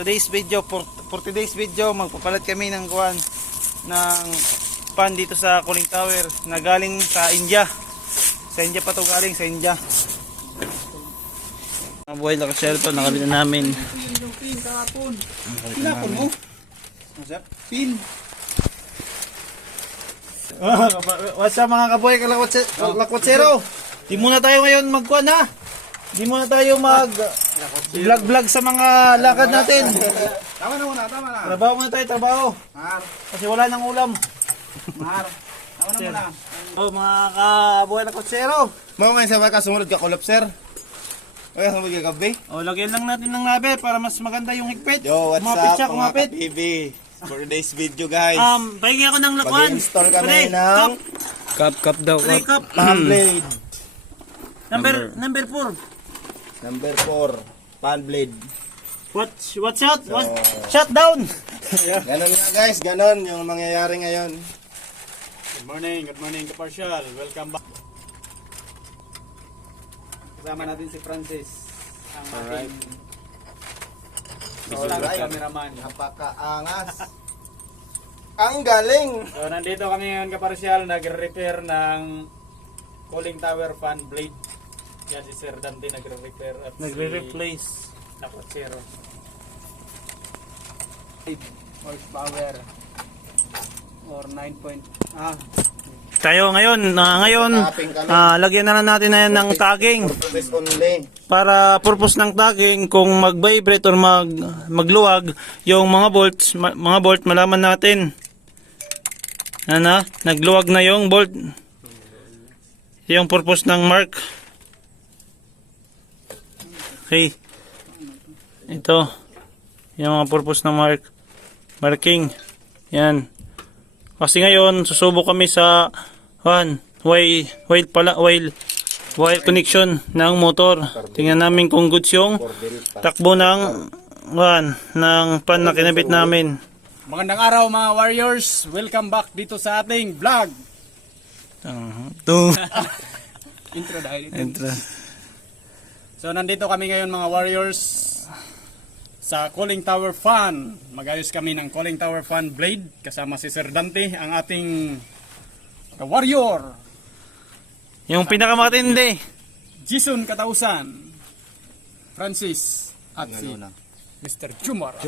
today's video, for today's video, magpapalit kami ng kuwan ng pan dito sa cooling tower na galing sa India. Sa India pa to galing, sa India. Mga buhay na kasi ito, nakabit na namin. Yung pin kahapon. Pinapon mo? Pin. What's up mga kabuhay lakwatsero? Di muna tayo ngayon magkuhan ha. Di muna tayo mag vlog sa mga lakad natin. Tama na muna, tama na. Trabaho muna tayo, trabaho. Mar, Kasi wala nang ulam. mar. Tama na muna. Oh, mga kabuhay lakwatsero. Mga ngayon sa baka sumunod ka kulop, sir. Ay, sumunod ka gabi. Oh, lagyan lang natin ng labi para mas maganda yung higpit. Yo, what's kumapit up siya, mga kumapit. ka-PB? For today's video, guys. Pahingi ako ng lakwan. Mag-install kami Pre, ng cup daw. Pre, cup. pan blade. Number 4. Number 4, pan blade. Watch out. Shut down. Ganon nga guys, ganon yung mangyayari ngayon. Good morning Kaparsyal. Welcome back. Kasama natin si Francis, ang ating cameraman. Napakaangas. Ang galing. So nandito kami ngayon Kaparsyal, nagre-repair ng cooling tower fan blade. Yan si Sir Dante nagre-repair at Nagre-replace. Lakwatsero. Horsepower or 9. Tayo ngayon, lagyan na lang natin na yan ng tagging. Purpose only. Para purpose ng tagging, kung mag-vibrate or magluwag yung mga bolt malaman natin. Ano? Nagluwag na yung bolt. Yung purpose ng mark. Okay. Ito. Yung mga purpose ng marking. Yan. Kasi ngayon, susubok kami sa wire connection ng motor. Tingnan namin kung goods yung takbo ng pan na kinabit namin. Magandang araw mga warriors. Welcome back dito sa ating vlog. Intro dahil ito. So nandito kami ngayon mga warriors sa cooling tower fan. Magayos kami ng cooling tower fan blade kasama si Sir Dante, ang ating warrior. Yung pinakamatindi. Jason Katausan, Francis at si Mr. Jumar.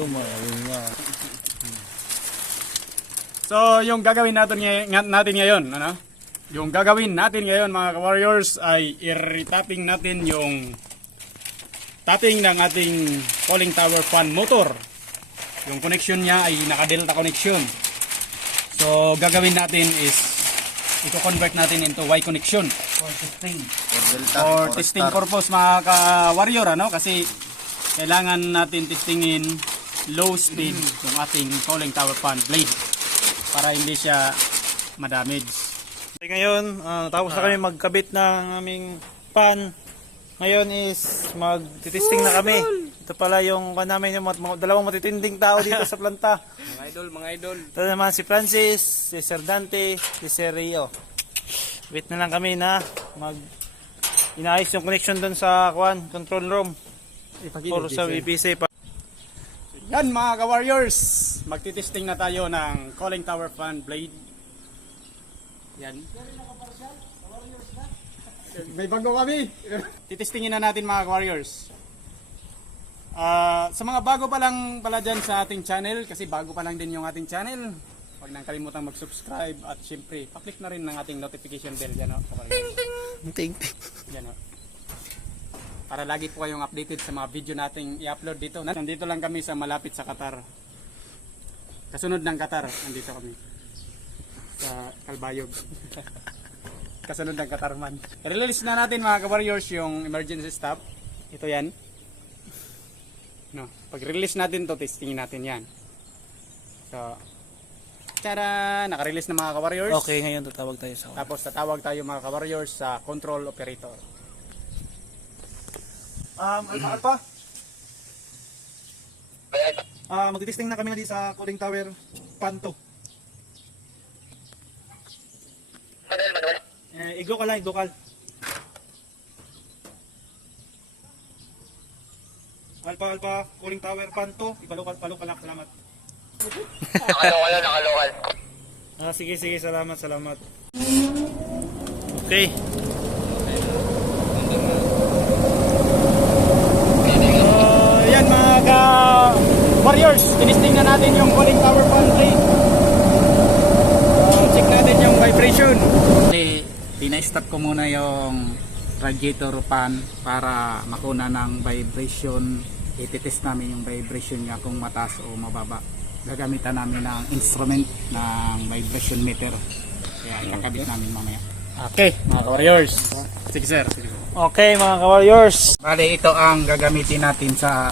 So yung gagawin natin ngayon, ano? Yung gagawin natin ngayon mga warriors ay i-retapping natin yung tapping ng ating cooling tower fan motor. Yung connection niya ay naka-delta connection. So gagawin natin is i-convert natin into Y connection for testing. For testing purpose mga ka-warrior, ano? Kasi kailangan natin testingin low speed yung ating cooling tower fan blade para hindi siya madamage. Ngayon, tapos na kami magkabit ng aming pan. Ngayon is mag-testing na kami. Ito pala yung namin yung dalawang matitinding tao dito sa planta. Mga idol. Ito naman si Francis, si Sir Dante, si Sir Rio. Wait na lang kami na inaayos yung connection doon sa control room. Or sa VPC pa. Yan mga ka-warriors, magtitesting na tayo ng cooling tower fan blade. Yan. May bago kami. Titestingin na natin mga warriors. Sa mga bago pa lang pala dyan sa ating channel, kasi bago pa lang din yung ating channel, huwag nang kalimutang mag-subscribe at syempre, pa-click na rin ng ating notification bell dyan. Ting ting! Yan o. Para lagi po kayong updated sa mga video nating i-upload dito. Nandito lang kami sa malapit sa Qatar. Kasunod ng Qatar, nandito kami. Sa Kalbayog. Kasunod ng Katarman. I-release na natin mga ka-warriors yung emergency stop. Ito yan. No, pag-release natin to, testingin natin yan. So, tada! Naka-release na mga ka-warriors. Okay, ngayon tatawag tayo sa Tapos tatawag tayo mga ka-warriors sa control operator. Alpha? Mag-testing na kami na di sa cooling tower pan 2. Iglokal lang, iglokal. Alpha cooling tower fan to. Ipalukal lang. Salamat. Nakalokal. Sige, salamat. Okay. Yan mga ka-warriors, tinisting na natin yung cooling tower fan plate. Check natin yung vibration. Tina-stop ko muna yung radiator fan para makuna ng vibration. Ititest namin yung vibration niya kung mataas o mababa. Gagamitan namin ng instrument ng vibration meter. Kaya ikakabit namin mamaya. Okay, mga ka-warriors. Sige sir. Okay mga ka-warriors. Bale, ito ang gagamitin natin sa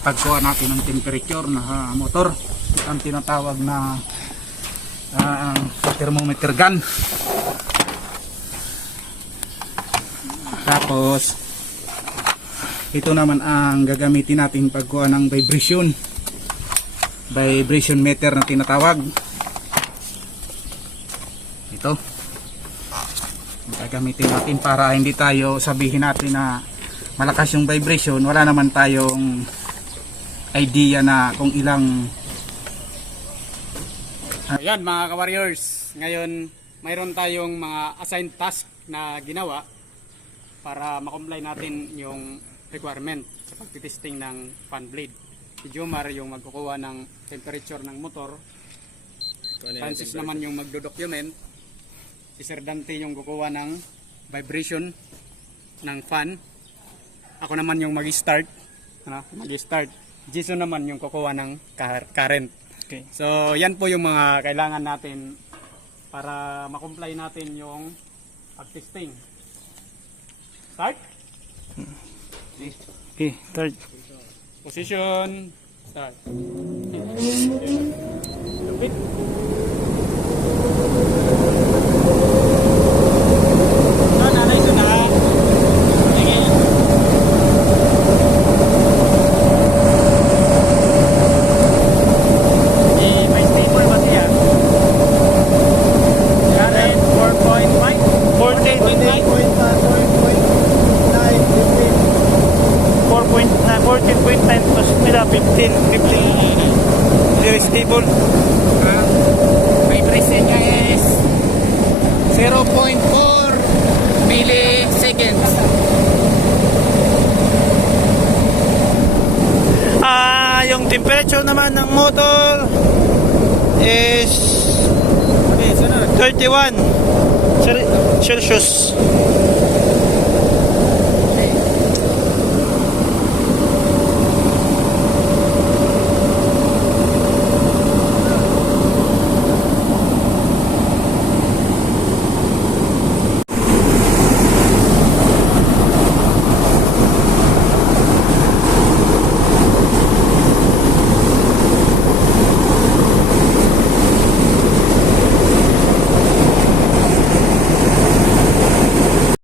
pagkuha natin ng temperature na motor. Ito ang tinatawag na thermometer gun. Tapos, ito naman ang gagamitin natin pagkuha ng vibration. Vibration meter na tinatawag. Ito. Gagamitin natin para hindi tayo sabihin natin na malakas yung vibration, wala naman tayong idea na kung ilang. Ayan mga ka-warriors, ngayon mayroon tayong mga assigned task na ginawa para makomply natin yung requirement sa pagtitesting ng fan blade. Si Jomar yung magkukuha ng temperature ng motor, Francis naman yung magdodocument, si Sir Dante yung kukuha ng vibration ng fan, ako naman yung mag-start, Jason naman yung kukuha ng current. Okay. So yan po yung mga kailangan natin para makomply natin yung pag-testing. Start? Okay, third. Position. Start. Lupit. Nanay ito na. Sige. May stable ba siya? Current 4.5. 14.9 plus nila 15. Very stable. Vibration niya is 0.4 milliseconds. Yung temperature naman ng motor is 31 Celsius.